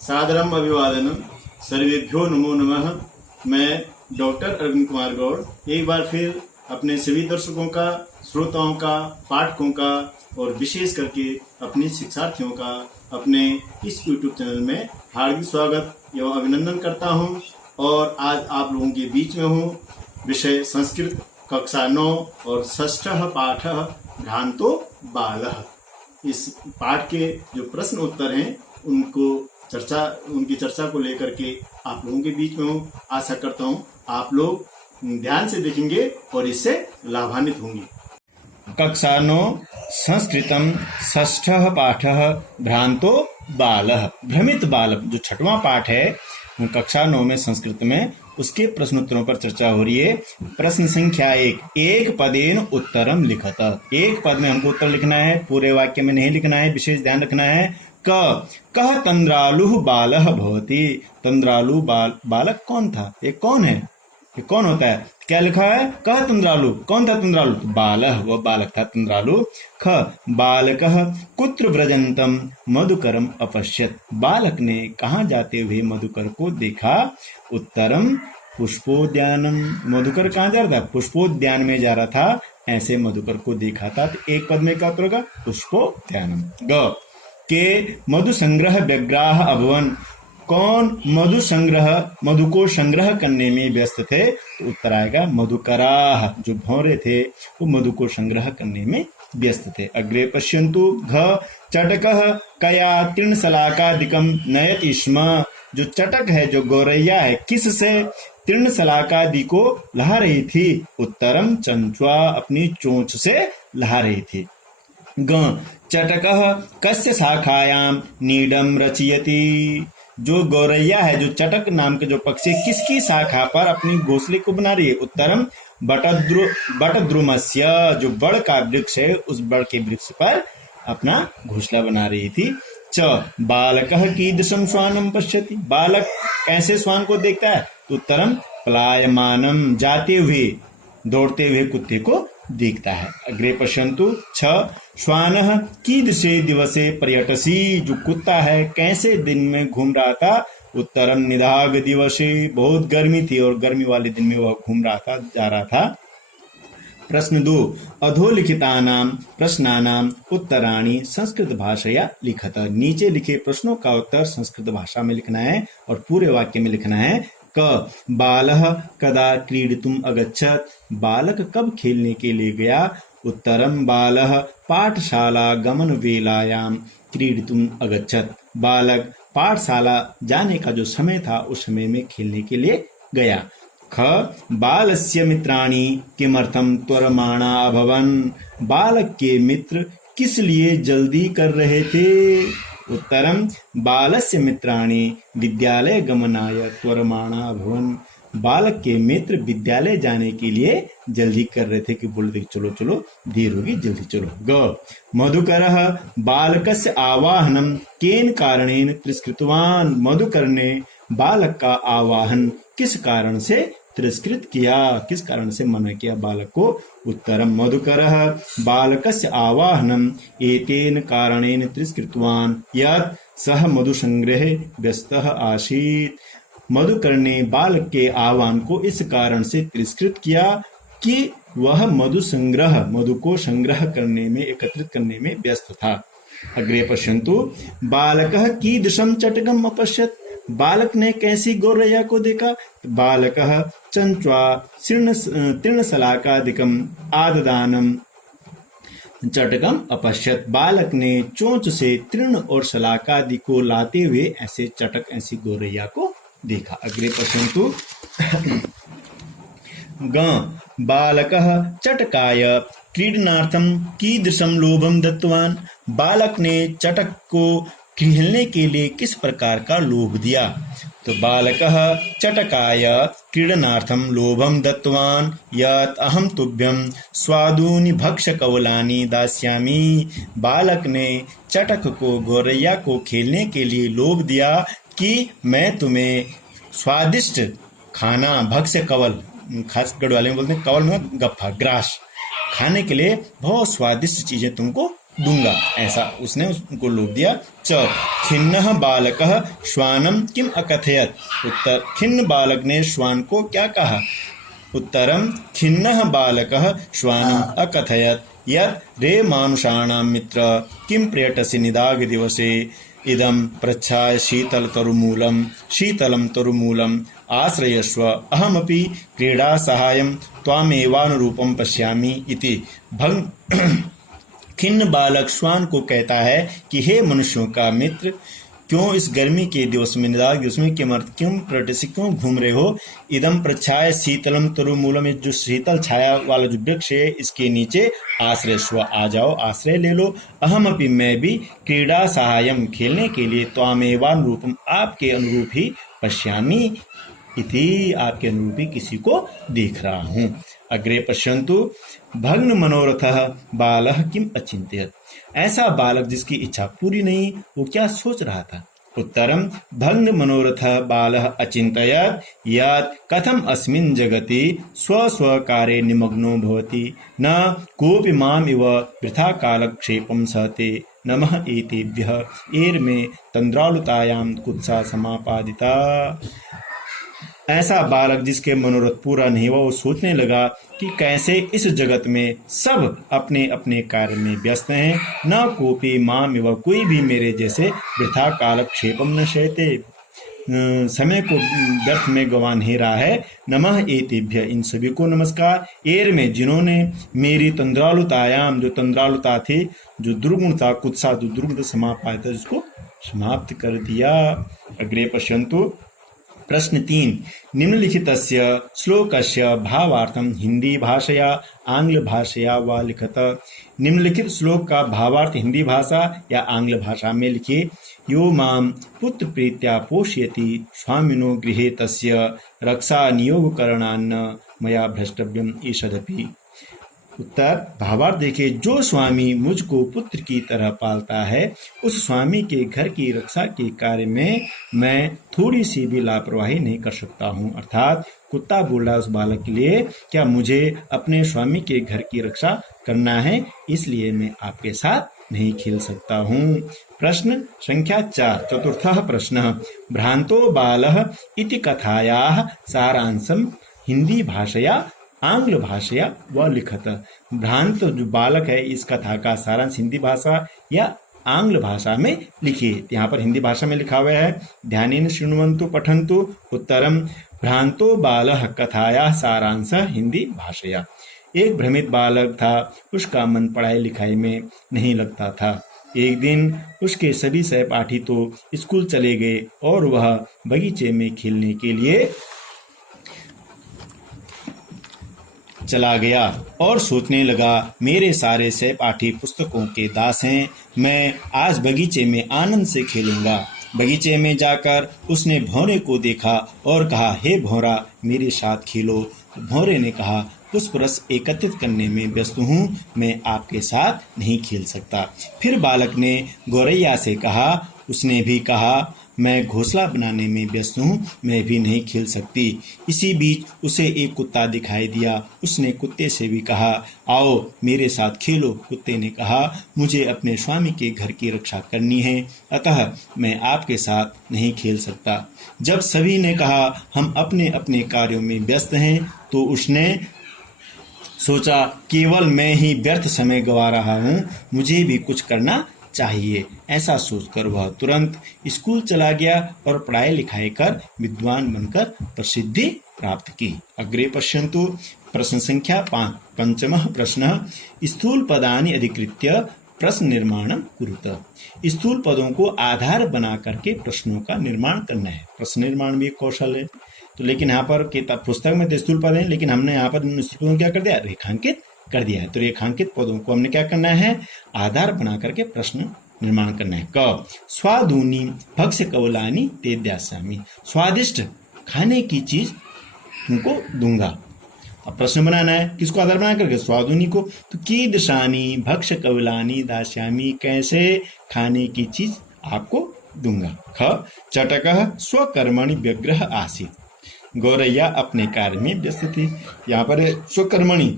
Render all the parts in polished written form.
सादरम अभिवादनम सर्वेभ्यो नमो नमः। मैं डॉक्टर अरविंद कुमार गौड़ एक बार फिर अपने सभी दर्शकों का, श्रोताओं का, पाठकों का और विशेष करके अपने शिक्षार्थियों का अपने इस YouTube चैनल में हार्दिक स्वागत एवं अभिनंदन करता हूं। और आज आप लोगों के बीच में हूं। विषय संस्कृत कक्षा 9 और षष्ठः पाठः भ्रांतो बालः। इस पाठ के जो प्रश्न उत्तर हैं उनकी चर्चा को लेकर के आप लोगों के बीच में हूँ। आशा करता हूँ आप लोग ध्यान से देखेंगे और इससे लाभान्वित होंगे। कक्षा 9 संस्कृतम षष्ठः पाठः भ्रांतो बालः। भ्रमित बालक जो छठवां पाठ है कक्षा 9 में संस्कृत में, उसके प्रश्नोत्तरों पर चर्चा हो रही है। प्रश्न संख्या 1, एक पदेन उत्तरम लिखत। एक पद में हमको उत्तर लिखना है, पूरे वाक्य में नहीं लिखना है, विशेष ध्यान रखना है। कह तंद्रालु बालः भवति। तंद्रालु बालक कौन था? ये कौन है? ये कौन होता है? क्या लिखा है? कह तंद्रालु। कौन था तंद्रालु? बालः, वह बालक था तंद्रालु। ख बालकः कुत्र व्रजंतम मधुकरम अपश्यत। बालक ने कहाँ जाते हुए मधुकर को देखा? उत्तरम पुष्पोद्यानम। मधुकर कहाँ जा रहा था? पुष्पोद्यान में जा रहा था, ऐसे मधुकर को देखा था। तो एक पद में क्या उत्तर होगा? पुष्पोद्यानम। ग के मधु संग्रह व्यग्राह अभवन। कौन मधु को संग्रह करने में व्यस्त थे? तो उत्तर आएगा मधुकराह। जो भौरे थे वो मधु को संग्रह करने में व्यस्त थे। अग्रे पश्यन्तु। घ चटकः कया तृणशलाकादिकं नयति स्म। जो चटक है, जो गौरैया है, किससे तृणशलाकादि को लहा रही थी? उत्तरम चंचुआ, अपनी चोंच से लहा रही थी। ग चटकः कस्य शाखायां नीडम रचयति। जो गौरैया है, जो चटक नाम के जो पक्षी, किसकी शाखा पर अपनी घोंसले को बना रही है? उत्तरम बटद्रुमस्य। जो बड़ का वृक्ष है, उस बड़ के वृक्ष पर अपना घोंसला बना रही थी। च बालकः कीदृशं श्वानं पश्यति। बालक कैसे श्वान को देखता है? उत्तरम पलायमानम। जाते हुए, दौड़ते हुए कुत्ते को देखता है। अग्रे पश्यन्तु। छ श्वानः कीदृशे दिवसे पर्यटसी। जो कुत्ता है कैसे दिन में घूम रहा था? उत्तरम निदाघ दिवसे। बहुत गर्मी थी और गर्मी वाले दिन में वह घूम रहा था, जा रहा था। प्रश्न 2, अधोलिखितानां प्रश्नानां उत्तराणि संस्कृत भाषया लिखत। नीचे लिखे प्रश्नों का उत्तर संस्कृत भाषा में लिखना है और पूरे वाक्य में लिखना है। क बालः कदा क्रीडितुम अगच्छत। बालक कब खेलने के लिए गया? उत्तरम बालः पाठशाला गमन वेलायां क्रीडितुम अगच्छत। बालक पाठशाला जाने का जो समय था उस समय में खेलने के लिए गया। ख बालस्य मित्राणि किमर्थम त्वरमाणा अभवन। बालक के मित्र किस लिए जल्दी कर रहे थे? उत्तरम बालस्य मित्राणि विद्यालय गमनाय त्वरमाणा अभवन। बालक के मित्र विद्यालय जाने के लिए जल्दी कर रहे थे कि बोल रहे चलो चलो, देर होगी, जल्दी चलो। ग मधुकरः बालकस्य आवाहनम केन कारणेन तिरस्कृतवान। मधुकर ने बालक का आवाहन किस कारण से तिरस्कृत किया? किस कारण से मना किया बालक को? उत्तरम मधुकरः बालकस्य आवाहनम एतेन कारणेन तिरस्कृतवान यत् सः मधुसंग्रहे व्यस्तः आसीत्। मधुकर ने बालक के आह्वान को इस कारण से तिरस्कृत किया कि वह मधु को संग्रह करने में, एकत्रित करने में व्यस्त था। अग्रे पश्यन्तु। बालकः कीदृशं चटकम् अपश्यत्। बालक ने कैसी गौरैया को देखा? बालकः चंच्वा तृणशलाकादिकम् आददानम चटकम अपश्यत। बालक ने चोंच से तृण और शलाकादि को लाते हुए ऐसे चटक, ऐसी गौरैया को देखा। अग्रे पश्यन्तु। ग बालकः चटकाय क्रीडनार्थम कीदृशं लोभम दत्तवान। बालक ने चटक को खेलने के लिए किस प्रकार का लोभ दिया? तो बालकः चटकाय क्रीडनार्थम लोभम दत्तवान यत् अहम तुभ्यं स्वादूनि भक्ष्य कवलानि दास्यामि। बालक ने चटक को, गौरैया को खेलने के लिए लोभ दिया कि मैं तुम्हें स्वादिष्ट खाना, भक्ष्य कवल, खास गढ़वाले में बोलते हैं कवल में गफ्फा, ग्रास, खाने के लिए बहुत स्वादिष्ट चीजें तुमको दूंगा। ऐसा उसने उनको लोभ दिया। च खिन्नः बालकः श्वानं किम अकथयत। उत्तर, खिन्न बालक ने श्वान को क्या कहा। उत्तरम खिन्नः बालकः श्वानम् अकथयत यत् रे मानुषाणां मित्र किं प्रियटसि निदाघ दिवसे इदं प्रच्छाय शीतलं तरुमूलम् आश्रयस्व अहमपि क्रीडा सहायं त्वामेवानुरूपं पश्यामि इति। खिन्न बालक श्वान को कहता है कि हे मनुष्यों का मित्र, क्यों इस गर्मी के दिवस में निदाघ दिवस में क्यों प्रटसी क्यों घूम रहे हो। इदम प्रच्छाय शीतलम तरुमूलम, जो शीतल छाया वाला जो वृक्ष है इसके नीचे आश्रय स्व, आ जाओ आश्रय ले लो। अहम अपि, मैं भी क्रीडा सहायम, खेलने के लिए, त्वामेवान रूपम, आपके अनुरूप ही, पश्यामी इति, आपके अनुरूप ही किसी को देख रहा हूँ। अग्रे पश्यन्तु। भग्न मनोरथः बालः किम अचिंत्यत। ऐसा बालक जिसकी इच्छा पूरी नहीं, वो क्या सोच रहा था। उत्तरम भग्न मनोरथः बालः अचिंतयत यत् कथम अस्मिन् जगति स्व स्व कार्ये निमग्नो भवति न कोऽपि माम इव वृथा कालक्षेपं सहते नमः एतेभ्यः एर्मे तंद्रालुतायां कुत्सा समापादिता। ऐसा बालक जिसके मनोरथ पूरा नहीं हुआ, वो सोचने लगा कि कैसे इस जगत में सब अपने अपने कार्य में व्यस्त हैं, न कोपी माम इव, कोई भी मेरे जैसे वृथा कालक्षेपम न शयते, समय को व्यर्थ में गंवा नहीं रहा है। नमः एतेभ्य, इन सभी को नमस्कार। एर में, जिन्होंने मेरी तंद्रालुतायाम, जो तंद्रालुता थी, जो दुर्गुण था, कुत्सा जो दुर्गुण समाप्त था, जिसको समाप्त कर दिया। अग्रे पश्यन्तु। प्रश्न 3। निम्नलिखितस्य श्लोकस्य भावार्थं हिंदी भाषया आंग्ल भाषया वा लिखत। निम्नलिखित श्लोक का भावार्थ हिंदी भाषा या आंग्ल भाषा में लिखिए। यो मां पुत्र प्रीत्या पोषयति स्वामिनो गृहे तस्य रक्षा नियोग करणान्न मया भ्रष्टव्यम ईषदपि। उत्तर, भावार्थ देखिए। जो स्वामी मुझको पुत्र की तरह पालता है, उस स्वामी के घर की रक्षा के कार्य में मैं थोड़ी सी भी लापरवाही नहीं कर सकता हूँ। अर्थात कुत्ता बोल रहा है उस बालक के लिए, क्या मुझे अपने स्वामी के घर की रक्षा करना है, इसलिए मैं आपके साथ नहीं खेल सकता हूँ। प्रश्न संख्या 4। चतुर्थः प्रश्नः। भ्रांतो बालः इति कथायाः सारांशं हिंदी भाषया आंग्ल भाषया व लिखत। भ्रांत जो बालक है, इस कथा का सारांश हिंदी भाषा या आंग्ल भाषा में लिखिए। यहाँ पर हिंदी भाषा में लिखा हुआ है। ध्यानेन शृण्वन्तु पठन्तु। उत्तरम भ्रांतो बालः कथाया सारांश हिंदी भाषया। एक भ्रमित बालक था, उसका मन पढ़ाई लिखाई में नहीं लगता था। एक दिन उसके सभी सहपाठी तो स्कूल चले गए और वह बगीचे में खेलने के लिए चला गया और सोचने लगा, मेरे सारे सहपाठी पुस्तकों के दास हैं, मैं आज बगीचे में आनंद से खेलूंगा। बगीचे में जाकर उसने भौरे को देखा और कहा, हे भौरा, मेरे साथ खेलो। भौरे ने कहा, पुष्प रस एकत्रित करने में व्यस्त हूँ, मैं आपके साथ नहीं खेल सकता। फिर बालक ने गौरैया से कहा, उसने भी कहा, मैं घोंसला बनाने में व्यस्त हूँ, मैं भी नहीं खेल सकती। इसी बीच उसे एक कुत्ता दिखाई दिया। उसने कुत्ते से भी कहा, आओ मेरे साथ खेलो। कुत्ते ने कहा, मुझे अपने स्वामी के घर की रक्षा करनी है, अतः मैं आपके साथ नहीं खेल सकता। जब सभी ने कहा हम अपने अपने कार्यों में व्यस्त हैं, तो उसने सोचा, केवल मैं ही व्यर्थ समय गंवा रहा हूँ, मुझे भी कुछ करना चाहिए। ऐसा सोचकर वह तुरंत स्कूल चला गया और पढ़ाई लिखाई कर विद्वान बनकर प्रसिद्धि प्राप्त की। अग्रे पश्यन्तु। प्रश्न संख्या 5। पंचमः प्रश्नः। स्थूल पदानि अधिकृत्य प्रश्न निर्माणं कुरुत। स्थूल पदों को आधार बना करके प्रश्नों का निर्माण करना है। प्रश्न निर्माण भी एक कौशल है। तो लेकिन यहाँ पर किताब पुस्तक में तो स्थूल पद है, लेकिन हमने यहाँ पर स्थूल पदों क्या कर दिया, रेखांकित कर दिया है। तो रेखांकित पदों को हमने क्या करना है, आधार बना करके प्रश्न निर्माण करना है। क स्वादूनी भक्ष्य कवलानी ते द्यास्यामि। स्वादिष्ट खाने की चीज तुमको दूंगा। अब प्रश्न बनाना है, किसको आधार बना करके, स्वादूनी को। तो कीदृशानी भक्ष्य कवलानी दास्यामि, कैसे खाने की चीज आपको दूंगा। ख चटकः स्वकर्मणि व्यग्रः आसीत्। गौरैया अपने कार्य में व्यस्त थी। यहाँ पर स्वकर्मणि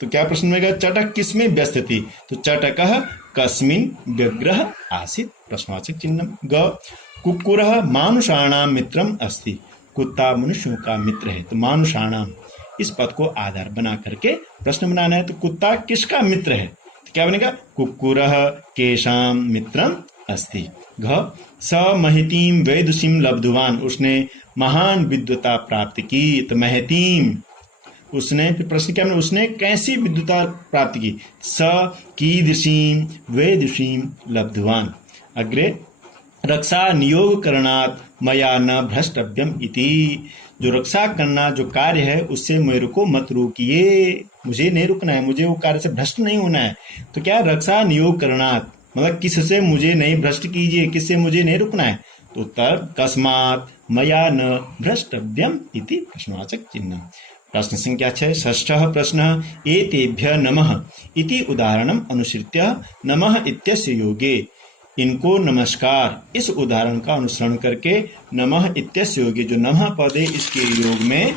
तो क्या प्रश्न में चटक किसमें व्यस्त थी? तो चटकः कस्मिन् व्यग्रः आसीत्, प्रश्नवाचक चिन्ह। ग कुक्कुरः मानुषाणां मित्रम् अस्ति, कुत्ता मनुष्यों का मित्र है। तो मानुषाणाम इस पद को आधार बना करके प्रश्न बनाना है। तो कुत्ता किसका मित्र है? तो क्या बनेगा? कुक्कुरः केषां मित्रम् अस्ति। घ स महतीं वैदुषीं लब्धवान, उसने महान विद्वता प्राप्त की। तो महतीं उसने, फिर प्रश्न क्या बना? उसने कैसी विद्वता प्राप्त की? स कीदृशीं वैदुषीं लब्धवान। अग्रे रक्षा नियोग करणात् मया न भ्रष्टव्यम इति, जो रक्षा करना जो कार्य है उससे मेरे को मत रोकिए, मुझे नहीं रुकना है, मुझे वो कार्य से भ्रष्ट नहीं होना है। तो क्या रक्षा नियोग करणात् मतलब किससे मुझे नहीं भ्रष्ट कीजिए, किससे मुझे नहीं रुकना है। तो उत्तर कस्मात् मया न भ्रष्टव्यम इति, प्रश्नवाचक चिन्ह। प्रश्न संख्या 6 षष्ठः प्रश्नः एतेभ्यः नमः इति उदाहरणम् अनुसृत्य नमः इत्यस्य योगे, इनको नमस्कार इस उदाहरण का अनुसरण करके नमः इत्यस्य योगे, जो नमः पद है इसके योग में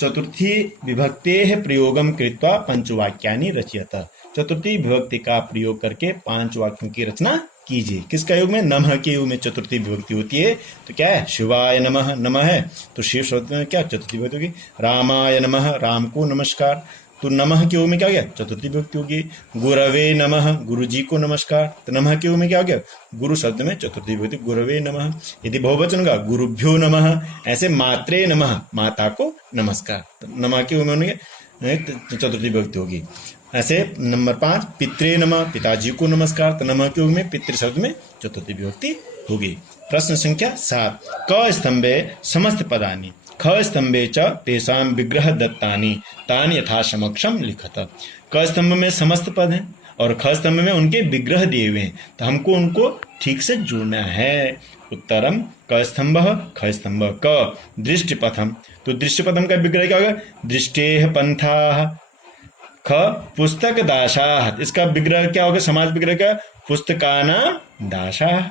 चतुर्थी विभक्तेः प्रयोगम कृत्वा पंचवाक्यानि रचयत, चतुर्थी विभक्ति का प्रयोग करके 5 वाक्यों की रचना कीजिए। किसका योग में? नमः के योग में चतुर्थी विभक्ति होती है। तो क्या है? शिवाय नमः, नमः है तो शिव शब्द में क्या चतुर्थी विभक्ति होगी। रामाय नमः, राम को नमस्कार, तो नमः के योग में क्या हो गया? चतुर्थी विभक्ति होगी। गुरवे नमः, गुरु जी को नमस्कार, तो नमः के योग में क्या हो गया? गुरु शब्द में चतुर्थी विभक्ति, गुरवे नमः। यदि बहुवचन होगा गुरुभ्यो नमः, ऐसे मात्रे नमः, माता को नमस्कार, तो नमः के योग में चतुर्थी विभक्ति होगी। ऐसे नंबर 5 पित्रे नमः, पिताजी को नमस्कार, तो नमः के योग में पितृ शब्द में चतुर्थी विभक्ति होगी। प्रश्न संख्या 7 क स्तंभे समस्त पदानि ख स्तंभे च तेषां विग्रह दत्तानि तानि यथा समक्षम लिखत। क स्तंभ में समस्त पद हैं और ख स्तंभ में उनके विग्रह दिए हुए हैं, तो हमको उनको ठीक से जोड़ना है। उत्तरम क स्तंभ ख स्तंभ। क दृष्टिपथम, तो दृष्टिपथम का विग्रह क्या होगा? दृष्टेः पंथाः। ख पुस्तक दाशाः, इसका विग्रह क्या होगा? समाज विग्रह का पुस्तकानां दाशाः।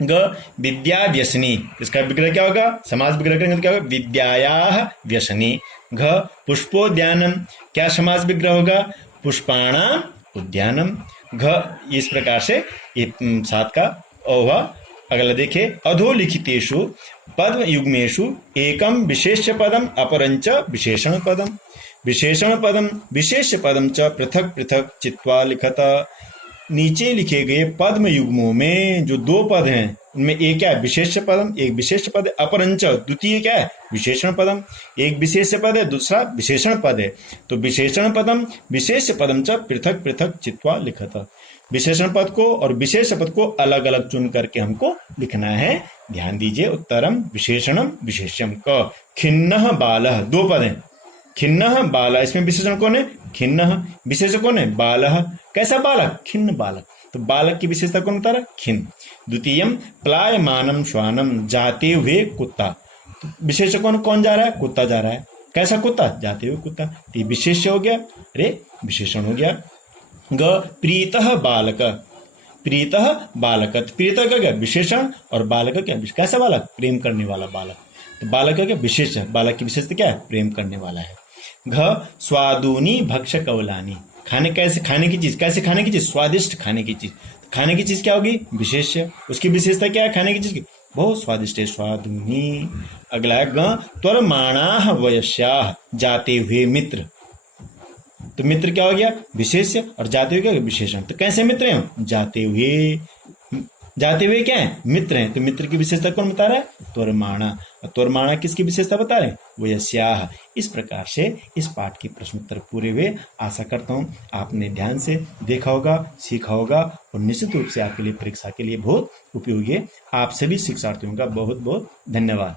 ग विद्या व्यसनी, इसका विग्रह क्या होगा? समाज विग्रह करेंगे तो क्या होगा? विद्यायाः व्यसनी। घ पुष्पोद्यानम, क्या समाज विग्रह होगा? पुष्पाणाम उद्यानम। घ इस प्रकार से ये 7 का हुआ। अगला देखिए अधोलिखितेषु पद्म युग्मेषु एकम विशेष्य पदम अपरंच विशेषण पदम, विशेषण पदम विशेष्य पदम च पृथक पृथक चित्वा लिखत। नीचे लिखे गए पद्म युग्मों में जो 2 पद हैं उनमें एक क्या है? विशेष्य पदम, एक विशेष्य पद है। अपरंच द्वितीय क्या है? विशेषण पदम, एक विशेष्य पद है, दूसरा विशेषण पद है। तो विशेषण पदम विशेष्य पदम च पृथक पृथक चित्वा लिखत। विशेषण पद को और विशेष पद को अलग अलग चुन करके हमको लिखना है। ध्यान दीजिए। उत्तरम विशेषणम विशेष्यम। क खिन्नः बालः, 2 पद हैं। खिन्नः बालः, इसमें विशेषण कौन है? खिन्नः। विशेषण कौन है? बालः। कैसा बालक? खिन्न बालक। तो बालक की विशेषता कौन बता रहा? खिन्न। द्वितीयम प्लायमानम श्वानम, जाते हुए कुत्ता। तो विशेषण कौन जा रहा है? कुत्ता जा रहा है। कैसा कुत्ता? जाते हुए कुत्ता। तो विशेष्य हो गया, अरे विशेषण हो गया। ग प्रीतः बालक, प्रीतः बालक, प्रीतः का क्या? विशेषण और बालक क्या? कैसा बालक? प्रेम करने वाला बालक। तो बालक का क्या? विशेष। बालक की विशेषता क्या है? प्रेम करने वाला है। घ स्वादुनी भक्ष कवलानी, खाने कैसे? खाने की चीज। कैसे खाने की चीज? स्वादिष्ट खाने की चीज। खाने की चीज क्या होगी? विशेष्य। उसकी विशेषता क्या है खाने की चीज की? बहुत स्वादिष्ट है, स्वादुनी। अगला है ग त्वरमाणाः वयस्याः, जाते हुए मित्र। तो मित्र क्या हो गया? विशेष्य और जाते हुए क्या? विशेषण। तो कैसे मित्र हैं? जाते हुए। जाते हुए क्या है? मित्र हैं। तो मित्र की विशेषता कौन बता रहा है? त्वरमाणा। त्वरमाणा किसकी विशेषता बता रहे हैं? वयस्याः। इस प्रकार से इस पाठ के प्रश्नोत्तर पूरे हुए। आशा करता हूँ आपने ध्यान से देखा होगा, सीखा होगा और निश्चित रूप से आपके लिए परीक्षा के लिए बहुत उपयोगी है। आप सभी शिक्षार्थियों का बहुत बहुत धन्यवाद।